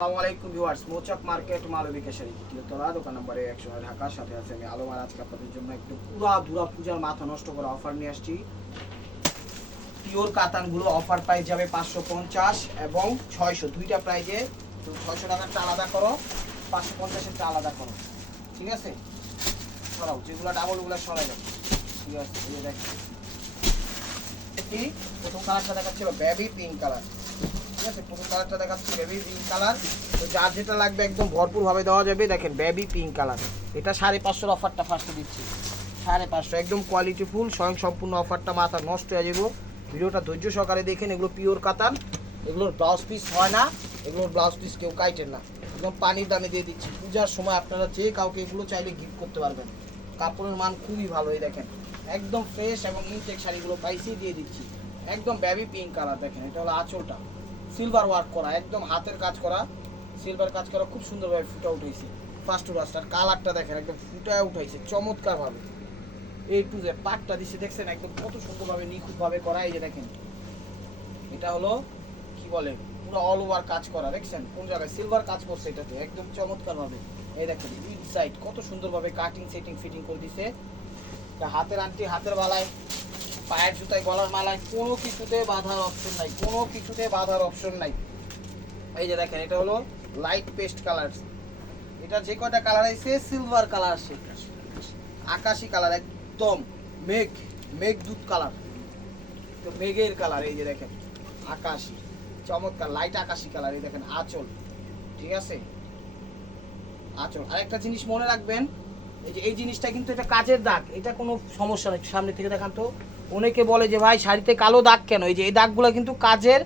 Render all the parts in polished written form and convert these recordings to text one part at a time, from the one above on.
আসসালামু আলাইকুম ভিউয়ার্স, মৌচাক মার্কেট মালবিকা শাড়ি তৃতীয়তলা, দোকান নম্বরে 100 ঢাকার সাথে আছে আমি আলম। আর আজকে আপনাদের জন্য একদম পুরা পূজার মাথা নষ্ট করা অফার নিয়ে আসছি। পিওর কাতানগুলো অফার প্রাইস যাবে 550 এবং 600, দুইটা প্রাইজে। তো 600 টাকারটা আলাদা করো, 550-এরটা আলাদা করো, ঠিক আছে? সরাও যেগুলো ডাবল ওগুলো সরাই যাবে, ঠিক আছে? এই দেখেন, এটি প্রথম কালারটা দেখাচ্ছিল বেবি পিঙ্ক কালার, ঠিক আছে? প্রথম কালারটা দেখাচ্ছি বেবি পিঙ্ক কালার। তো যার যেটা লাগবে একদম ভরপুরভাবে দেওয়া যাবে। দেখেন বেবি পিঙ্ক কালার, এটা 550-এর অফারটা ফার্স্টে দিচ্ছি। 550 একদম কোয়ালিটি ফুল স্বয়ং সম্পূর্ণ অফারটা মাথা নষ্ট হয়ে যাবো। ভিডিওটা ধৈর্য সহকারে দেখেন। এগুলো পিওর কাতান, এগুলোর ব্লাউজ পিস হয় না, এগুলোর ব্লাউজ পিস কেউ কাইটেন না, একদম পানির দামে দিয়ে দিচ্ছি। পূজার সময় আপনারা যে কাউকে এগুলো চাইলে গিফট করতে পারবেন। কাপড়ের মান খুবই ভালো। এই দেখেন একদম ফ্রেশ এবং ইনটেক শাড়িগুলো পাইসেই দিয়ে দিচ্ছি। একদম বেবি পিঙ্ক কালার, দেখেন এটা হলো আঁচলটা, সিলভার ওয়ার্ক করা, একদম হাতের কাজ করা, সিলভার কাজ করা, খুব সুন্দরভাবে ফুটে উঠেছে। ফার্স্ট টু লাস্ট আর কালারটা দেখেন একদম ফুটে উঠাইছে চমৎকারভাবে। এই টু যে পাটটা দিচ্ছে দেখছেন একদম কত সুন্দরভাবে নিখুঁতভাবে করা। এই যে দেখেন এটা হলো কি বলে পুরো অল ওভার কাজ করা, দেখছেন কোন জায়গায় সিলভার কাজ করছে এটাতে একদম চমৎকারভাবে। এই দেখেন উইড সাইড কত সুন্দরভাবে কাটিং সেটিং ফিটিং করে দিছে। হাতের আংটি, হাতের বালায়, পায়ের জুতায়, গলার মালায় কোনো কিছুতে বাঁধার অপশন নাই, কোনো কিছুতে বাঁধার অপশন নাই। এই যে দেখেন এটা হলো লাইট পেস্ট কালার, এটা যে কয়টা কালার আছে সিলভার কালার আছে, আকাশি কালার, একদম মেঘ দুধ কালার, তো মেঘের কালার। এই যে দেখেন আকাশি, চমৎকার লাইট আকাশি কালার। এই দেখেন আঁচল, ঠিক আছে? আঁচল। আরেকটা জিনিস মনে রাখবেন, এই যে এই জিনিসটা কিন্তু এটা কাজের দাগ, এটা কোনো সমস্যা নেই। সামনে থেকে দেখান তো। অনেকে বলে যে ভাই শাড়িতে কালো দাগ কেন, এই যে এই দাগগুলো কিন্তু কাজের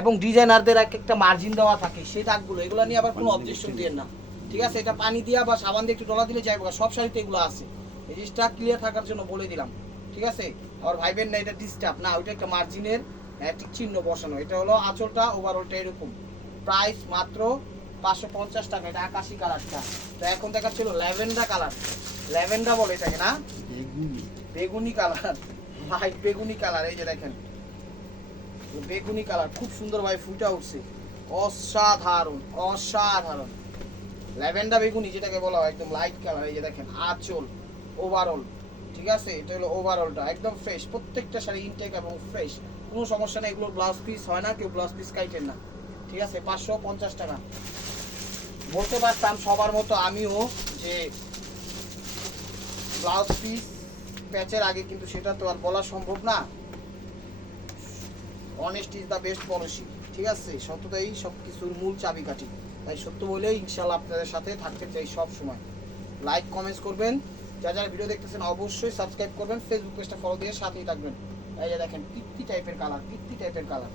এবং ডিজাইনারদের একটা মার্জিন দেওয়া থাকে, সেই দাগগুলো, এগুলো নিয়ে আবার কোনো অবজেকশন দিয়ে না, ঠিক আছে? এটা পানি দিয়া বা সাবান দিয়ে একটু ডলা দিলে যাই, সব শাড়িতে এগুলো আছে। এই জিনিসটা ক্লিয়ার থাকার জন্য বলে দিলাম, ঠিক আছে? আর ভাইবেন না এটা ডিস্টার্ব না, ওইটা একটা মার্জিনের ঠিক চিহ্ন বসানো। এটা হলো আঁচলটা, ওভারঅলটা এরকম। প্রাইস মাত্র 550 টাকা। এটা আকাশি কালারটা। তো এখন দেখাচ্ছিল ল্যাভেন্ডার কালার, ল্যাভেন্ডার বলে এটাকে না, বেগুনি কালার, লাইট বেগুনি কালার। এই যে দেখেন বেগুনি কালার খুব সুন্দরভাবে ফুটে উঠছে, অসাধারণ অসাধারণ। ল্যাভেন্ডার বেগুনি যেটাকে বলা হয়, একদম লাইট কালার। এই যে দেখেন আঁচল, ওভারঅল, ঠিক আছে? এটা হলো ওভারঅলটা, একদম ফ্রেশ, প্রত্যেকটা শাড়ি ইনটেক এবং ফ্রেশ, কোনো সমস্যা নেই। এগুলো ব্লাউজ পিস হয় না, কেউ ব্লাউজ পিস কাইটেন না, ঠিক আছে? 550 টাকা। বলতে পারতাম সবার মতো আমিও যে ব্লাউজ পিস প্যাচের আগে, কিন্তু সেটা তো আর বলা সম্ভব না। Honest is the best policy, ঠিক আছে? সত্যতাই সব কিছুর মূল চাবিকাঠি। তাই সত্য বলেই ইনশাল্লাহ আপনাদের সাথে থাকতে চাই সব সময়। লাইক কমেন্টস করবেন, যারা ভিডিও দেখতেছেন অবশ্যই সাবস্ক্রাইব করবেন, ফেসবুক পেজটা ফলো দিয়ে সাথেই থাকবেন। এই যে দেখেন পিত্তি টাইপের কালার, পিত্তি টাইপের কালার,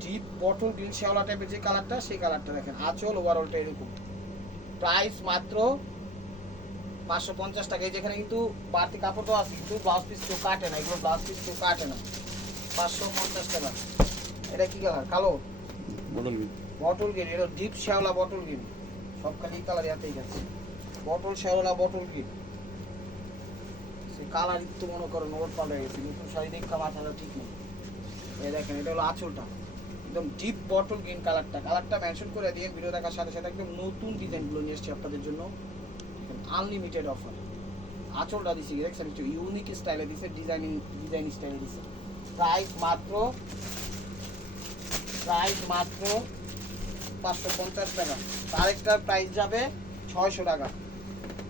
ডিপ বটল গ্রিন শেওলা টাইপের যে কালারটা, সেই কালারটা দেখেন। আঁচল ওভারঅলটা এরকম। প্রাইস মাত্র 550 টাকা। যেখানে কিন্তু বাড়তি কাপড় তো আছে, কিন্তু ব্লাউজ পিস কেউ কাটে না, এগুলো ব্লাউজ পিস কেউ কাটে না। 550 টাকা। এটা কি কালার? কালো বটল গ্রিন, এটা ডিপ শেওলা বটল গ্রিন, সব খালি কালার ইয়াতেই গেছে। বটল শেওলা বটল গ্রিন, সে কালার একটু মনে করেন ওর পাল্টে গেছে, নতুন শাড়ি দেখা মাথাটা ঠিক নেই। এই দেখেন এটা হলো আঁচলটা, একদম ডিপ বটল গ্রিন কালারটা। কালারটা মেনশন করে দিয়ে ভিডিও দেখার সাথে সাথে একদম নতুন ডিজাইনগুলো নিয়ে এসেছি আপনাদের জন্য, আনলিমিটেড অফার। আঁচলটা দিছি দেখছেন একটু ইউনিক স্টাইলে দিছে, ডিজাইন স্টাইলে দিছে। প্রাইস মাত্র 550 টাকা। আরেকটার প্রাইস যাবে 600 টাকা।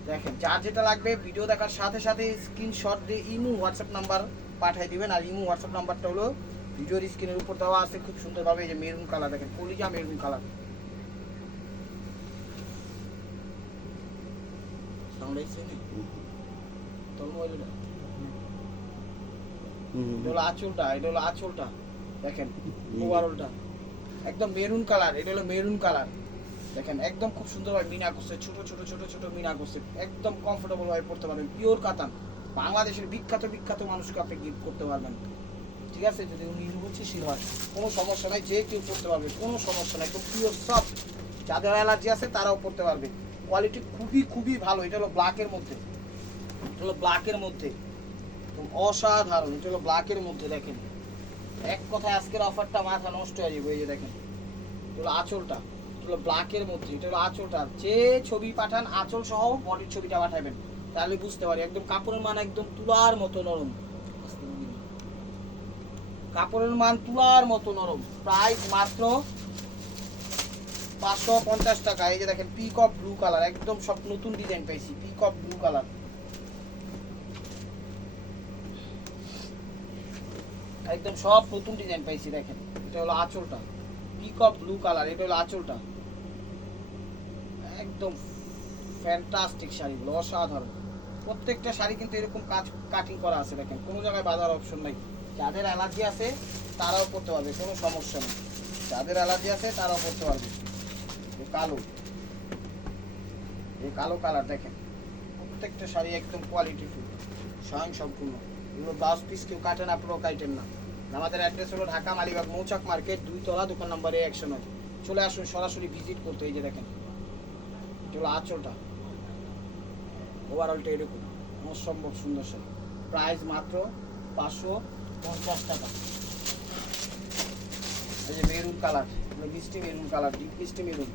দেখেন যার যেটা লাগবে ভিডিও দেখার সাথে সাথে স্ক্রিনশট দিয়ে ইমো হোয়াটসঅ্যাপ নাম্বার পাঠিয়ে দিবেন। আর ইমো হোয়াটসঅ্যাপ নাম্বারটা হলো ভিডিওর স্ক্রিনের উপর দেওয়া আছে খুব সুন্দরভাবে। এই যে মেরুন কালার, দেখেন কলিজা মেরুন কালার। সাউন্ড আইছে নি তোর মোবাইলটা? এটা হলো আঁচলটা, এটা হলো আঁচলটা, দেখেন ওভারঅলটা একদম মেরুন কালার। এটা হলো মেরুন কালার, দেখেন একদম খুব সুন্দরভাবে মিনা করছে, ছোট ছোট ছোট ছোট মিনা করছে, একদম কমফোর্টেবল ভাবে পড়তে পারবেন। পিওর কাতান, বাংলাদেশের বিখ্যাত মানুষকে আপনি গিফট করতে পারবেন, ঠিক আছে? যদি উনি রুচিশীল হয় কোনো সমস্যা নাই, যে কেউ পড়তে পারবে, কোনো সমস্যা নাই। একদম পিওর সফট, যাদের অ্যালার্জি আছে তারাও পড়তে পারবে। কোয়ালিটি খুবই ভালো। এটা হলো ব্ল্যাকের মধ্যে, এটা হলো ব্ল্যাকের মধ্যে, অসাধারণ। এটা হলো ব্ল্যাকের মধ্যে, দেখেন এক কথায় আজকের অফারটা মাথা নষ্ট হয়ে যাবে। এই যে দেখেন এটা হলো আঁচলটা, হলো ব্ল্যাকের মধ্যে, এটা হলো আঁচলটা। যে ছবি পাঠান আঁচল সহ বডির ছবিটা পাঠাবেন, তাহলে বুঝতে পারি। একদম কাপড়ের মান একদম তুলার মতো নরম, কাপড়ের মান তুলার মতো নরম। প্রাইস মাত্র 550 টাকা। এই যে দেখেন পিকক ব্লু কালার, একদম সব নতুন ডিজাইন পাইছি, পিকক ব্লু কালার, একদম সব নতুন ডিজাইন পাইছি। দেখেন এটা হলো আঁচলটা, পিকক ব্লু কালার, এটা হলো আঁচলটা। একদম ফ্যান্টাস্টিক শাড়িগুলো, অসাধারণ। প্রত্যেকটা শাড়ি কিন্তু এরকম কাটিং করা আছে, দেখেন কোনো জায়গায় বাঁধার অপশন নাই। যাদের অ্যালার্জি আছে তারাও পরতে পারবে, কোনো সমস্যা নেই। যাদের অ্যালার্জি আছে তারাও পরতে পারবে। কালো, এই কালো কালার দেখেন, প্রত্যেকটা শাড়ি একদম কোয়ালিটিফুল, স্বয়ং সম্পূর্ণ। এগুলো ব্লাউজ পিস কেউ কাটেন, আপনারাও কাটেন না। আমাদের অ্যাড্রেস হলো ঢাকা মালিবাগ মৌচাক মার্কেট 2 তলা, দোকান নাম্বার A109। চলে আসুন সরাসরি ভিজিট করতে। এই যে দেখেন এটা হলো আঁচলটা, ওভারঅলটা এরকম অসম্ভব সুন্দর শাড়ি। প্রাইস মাত্র 550 টাকা। এই যে মেরুন কালার, মিষ্টি মেরুন কালার, ডিপ মিষ্টি মেরুন।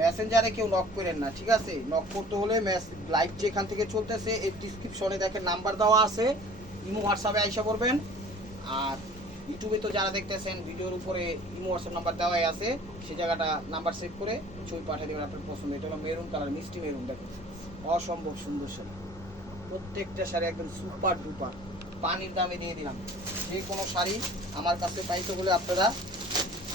মেসেঞ্জারে কেউ নক করেন না, ঠিক আছে? নক করতে হলে লাইভ যেখান থেকে চলতেছে এই ডিসক্রিপশনে দেখেন নাম্বার দেওয়া আছে, ইমো হোয়াটসঅ্যাপে আইসা করবেন। আর ইউটিউবে তো যারা দেখতেছেন ভিডিওর উপরে ইমো হোয়াটসঅ্যাপ নাম্বার দেওয়াই আছে, সেই জায়গাটা নাম্বার সেভ করে ছবি পাঠিয়ে দেবেন আপনার পছন্দ। এটা হলো মেরুন কালার, মিষ্টি মেরুন, দেখুন অসম্ভব সুন্দর শাড়ি। প্রত্যেকটা শাড়ি একদম সুপার ডুপার, পানির দামে দিয়ে দিলাম। যে কোনো শাড়ি আমার কাছে পাইতে হলে আপনারা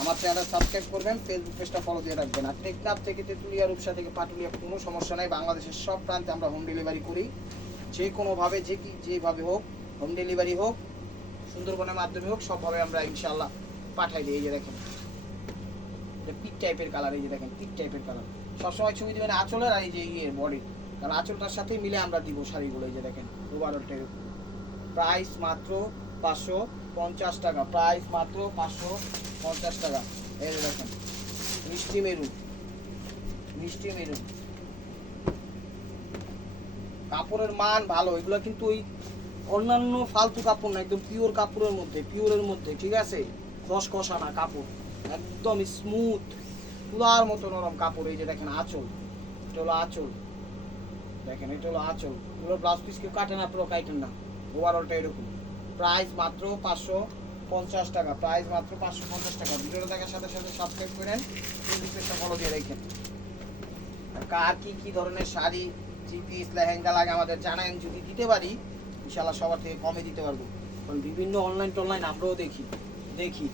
আমার চ্যানেল সাবস্ক্রাইব করবেন, ফেসবুক পেজটা ফলো দিয়ে রাখবেন। আর টেকনাফ থেকে তেঁতুলিয়া, রূপসা থেকে পাটুলিয়া, কোনো সমস্যা নাই। বাংলাদেশের সব প্রান্তে আমরা হোম ডেলিভারি করি, যে কোনোভাবে যেভাবে হোক, হোম ডেলিভারি হোক, সুন্দরবনের মাধ্যমে হোক, সবভাবে আমরা ইনশাল্লাহ পাঠাই দিই। এই যে দেখেন এটা পিট টাইপের কালার, এই যে দেখেন পিট টাইপের কালার। সবসময় ছবি দেবেন আঁচলের আর এই যে বডি, কারণ আঁচলটার সাথেই মিলে আমরা দিব শাড়িগুলো। এই যে দেখেন ওভারঅলটা এরকম। প্রাইস মাত্র 550 টাকা, প্রাইস মাত্র 550 টাকা। এই যে দেখেন মিষ্টি মেরুন, মিষ্টি মেরুন, কাপড়ের মান ভালো। এগুলো কিন্তু ওই অন্যান্য ফালতু কাপড় না, একদম পিওর কাপড়ের মধ্যে, পিওরের মধ্যে, ঠিক আছে? খসখসা না কাপড়, একদম স্মুথ তুলার মতো নরম কাপড়। এই যে দেখেন আঁচল, এটা হলো আঁচল, দেখেন এটা হলো আঁচল। এগুলো ব্লাউজ পিস কেউ কাটেন, আপনারাও কাটেন না। ওভারঅলটা এরকম। প্রাইস মাত্র 550 টাকা, প্রাইস মাত্র 550 টাকা। ভিডিওটা দেখার সাথে সাথে সাবস্ক্রাইব করেন, ফেসবুক পেজটা ফলো দিয়ে রাখেন। আর কার কি ধরনের শাড়ি, থ্রি পিস, লেহেঙ্গা লাগে আমাদের জানান, যদি দিতে পারি ইনশাল্লাহ সবার থেকে কমে দিতে পারবো। কারণ বিভিন্ন অনলাইন টনলাইন আমরাও দেখি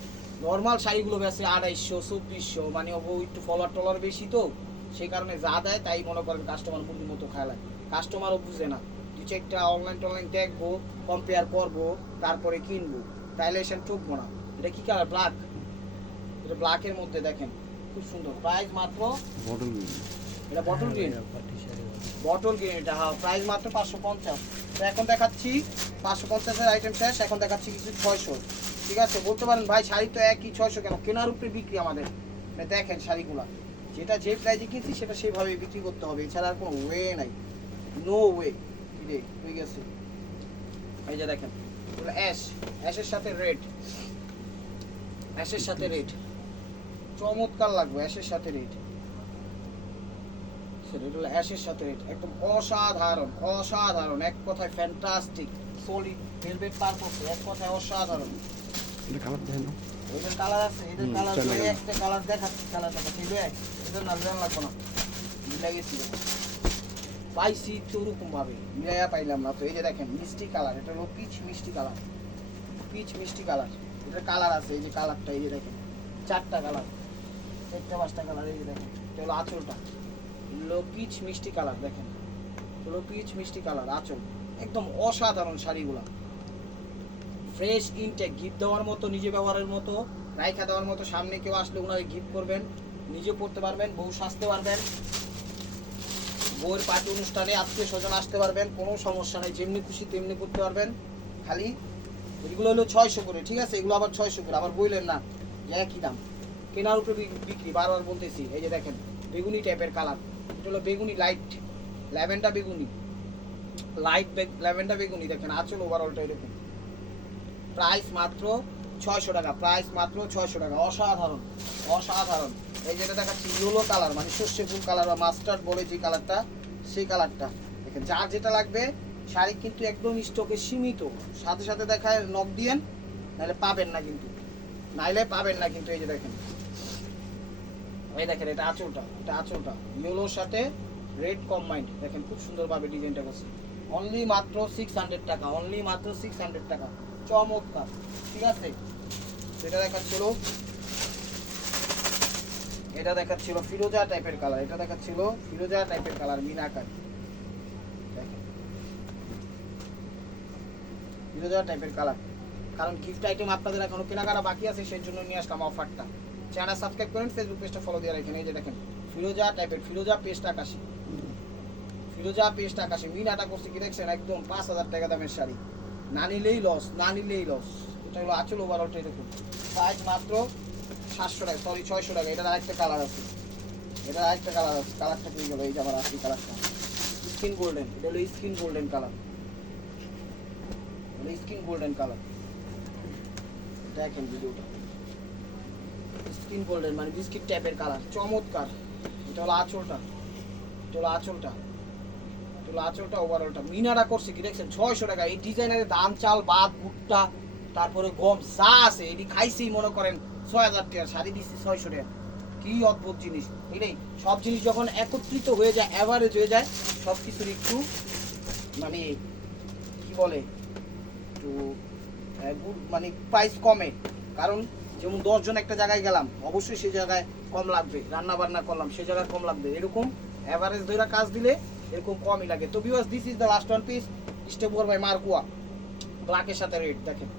নর্মাল শাড়িগুলো বেশি 250, 2400, মানে ও একটু ফলোয়ার টলার বেশি, তো সেই কারণে যা দেয় তাই মনে করেন কাস্টমার মুরগির মতো খায় লাগে। কাস্টমারও বুঝে না, দু চারটা অনলাইন টনলাইন দেখবো, কম্পেয়ার করবো, তারপরে কিনবো, তাইলে এসে ঠকবো না। এটা কি কালার? ব্ল্যাক, এটা ব্ল্যাকের মধ্যে দেখেন খুব সুন্দর। প্রাইস মাত্র বটল গ্রিন, এটা বটল গ্রিন, বটল গ্রিন এটা, হ্যাঁ। প্রাইস মাত্র 550। তো এখন দেখাচ্ছি 550-এর আইটেম শেষ, এখন দেখাচ্ছি কিছু 600। ঠিক আছে, বলতে পারেন ভাই শাড়ি তো একই, 600 কেন? কেনার উপরে বিক্রি আমাদের। দেখেন শাড়িগুলা, যেটা যে প্রাইজে কিনছি সেটা সেভাবে বিক্রি করতে হবে, এছাড়া আর কোনো ওয়ে নাই, নো ওয়ে। হয়ে গেছে। এই যে দেখেন অ্যাশের সাথে রেড, অ্যাশের সাথে রেড, চমৎকার লাগবে অ্যাশের সাথে রেড। অ্যাশের সাথে রেড একদম অসাধারণ, অসাধারণ, এক কথায় ফ্যান্টাস্টিক। সলিড ভেলভেট পারপল, এক কথায় অসাধারণ। এটা কালার দেন না, এদের কালার আছে, এদের কালার একটা কালার দেখাচ্ছি, কালার দেখাচ্ছি। এদের না জানা লাগবে না, লাগিয়েছিল পাইছি তো ওরকম ভাবে মিলাইয়া পাইলাম না। তো এই যে দেখেন মিষ্টি কালার, এটা হলো পিচ মিষ্টি কালার, পিচ মিষ্টি কালার। এটার কালার আছে, এই যে কালারটা, এই যে দেখেন 4টা কালার, 4টা 5টা কালার। এই যে দেখেন এটা হলো আঁচলটা, হলো পিচ মিষ্টি কালার, দেখেন হলো পিচ মিষ্টি কালার আঁচল। একদম অসাধারণ শাড়িগুলা, ফ্রেশ ইনটেক, গিফট দেওয়ার মতো, নিজে ব্যবহারের মতো, রাইখা দেওয়ার মতো। সামনে কেউ আসলে ওনারে গিফট করবেন, নিজে পড়তে পারবেন, বউ সাজতে পারবেন, বউয়ের পার্টি অনুষ্ঠানে আত্মীয় স্বজন আসতে পারবেন, কোনো সমস্যা নেই, যেমনি খুশি তেমনি করতে পারবেন। খালি এগুলো হলো 600 করে, ঠিক আছে? এগুলো আবার 600 করে, আবার বললেন না যে একই দাম, কেনার উপরে বিক্রি, বারবার বলতেছি। এই যে দেখেন বেগুনি টাইপের কালার, এটা হলো বেগুনি, লাইট ল্যাভেন্ডার বেগুনি, লাইট ল্যাভেন্ডার বেগুনি। দেখেন আঁচল ওভারঅলটা এরকম। প্রাইস মাত্র 600 টাকা, প্রাইস মাত্র 600 টাকা। অসাধারণ অসাধারণ। এই যেটা দেখাচ্ছি ইয়েলো কালার, মানে সর্ষে ফুল কালার বা মাস্টার্ড বলে যে কালারটা, সেই কালারটা দেখেন। যার যেটা লাগবে, শাড়ি কিন্তু একদম স্টকে সীমিত। সাথে সাথে দেখায় নক দিয়েন, নাহলে পাবেন না কিন্তু, এই যে দেখেন, এই দেখেন এটা আঁচলটা, ইয়েলোর সাথে রেড কম্বাইন্ড, দেখেন খুব সুন্দরভাবে ডিজাইনটা করছে। অনলি মাত্র 600 টাকা, অনলি মাত্র 600 টাকা। চমৎকার, ঠিক আছে। এটা দেখাচ্ছিল ফিরোজা টাইপের কালার, মিনাকারি, দেখেন ফিরোজা টাইপের কালার। কারণ গিফট আইটেম আপনাদের এখনো কেনাকাটা বাকি আছে, সেই জন্য নিয়ে আসলাম অফারটা। চ্যানেল সাবস্ক্রাইব করেন, ফেসবুক পেজটা ফলো দিয়ে রাখেন। এই যে দেখেন ফিরোজা টাইপের, ফিরোজা পেস্ট আকাশি, মিনাটা করছে কি দেখছেন, একদম 5000 টাকা দামের শাড়ি। না নিলেই লস। এটা হলো আঁচল, ওভারঅলটা এরকম। প্রাইস মাত্র 700 টাকা, সরি 600 টাকা। এটার আরেকটা কালার আছে, কালারটা পেয়ে গেল। এই যে আমার আসল কালারটা স্কিন গোল্ডেন, এটা হলো স্কিন গোল্ডেন কালার, দেখেন ভিডিওটা। স্কিন গোল্ডেন মানে বিস্কিট টাইপের কালার, চমৎকার। এটা হলো আঁচলটা, ওভারঅলটা। মিনারা করছে কি দেখছেন 600 টাকা। এই ডিজাইনারের ধান চাল ভাত ভুট্টা তারপরে গম যা আছে এটি খাইছেই মনে করেন 6000 টাকা, শাড়ি দিচ্ছি 600 টাকা। কি অদ্ভুত জিনিস, এটাই সব জিনিস যখন একত্রিত হয়ে যায়, অ্যাভারেজ হয়ে যায়, সব কিছুর একটু মানে কি বলে, একটু মানে প্রাইস কমে। কারণ যেমন 10 জন একটা জায়গায় গেলাম, অবশ্যই সেই জায়গায় কম লাগবে, রান্না বান্না করলাম সেই জায়গায় কম লাগবে, এরকম অ্যাভারেজ ধরে কাজ দিলে এরকম কমই লাগে। তো viewers, this is the last one piece, stepwear by মার্কুয়া, ব্ল্যাকের সাথে রেড, দেখেন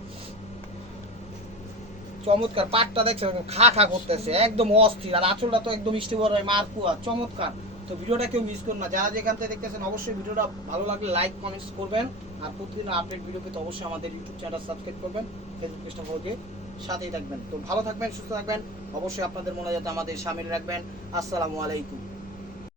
চমৎকার। পাটটা দেখছেন খা করতেছে, একদম অস্থির। আর আঁচলটা তো একদম স্টেপওয়ার বাই মার্কুয়া, চমৎকার। তো ভিডিওটা কেউ মিস করুন না, যারা যেখান থেকে দেখতেছেন অবশ্যই ভিডিওটা ভালো লাগলে লাইক কমেন্টস করবেন। আর প্রতিদিন আপডেট ভিডিও পেতে অবশ্যই আমাদের ইউটিউব চ্যানেল সাবস্ক্রাইব করবেন, ফেসবুক পেজটা ফলো দিয়ে সাথেই থাকবেন। তো ভালো থাকবেন, সুস্থ থাকবেন, অবশ্যই আপনাদের মনে যাতে আমাদের সামিল রাখবেন। আসসালামু আলাইকুম।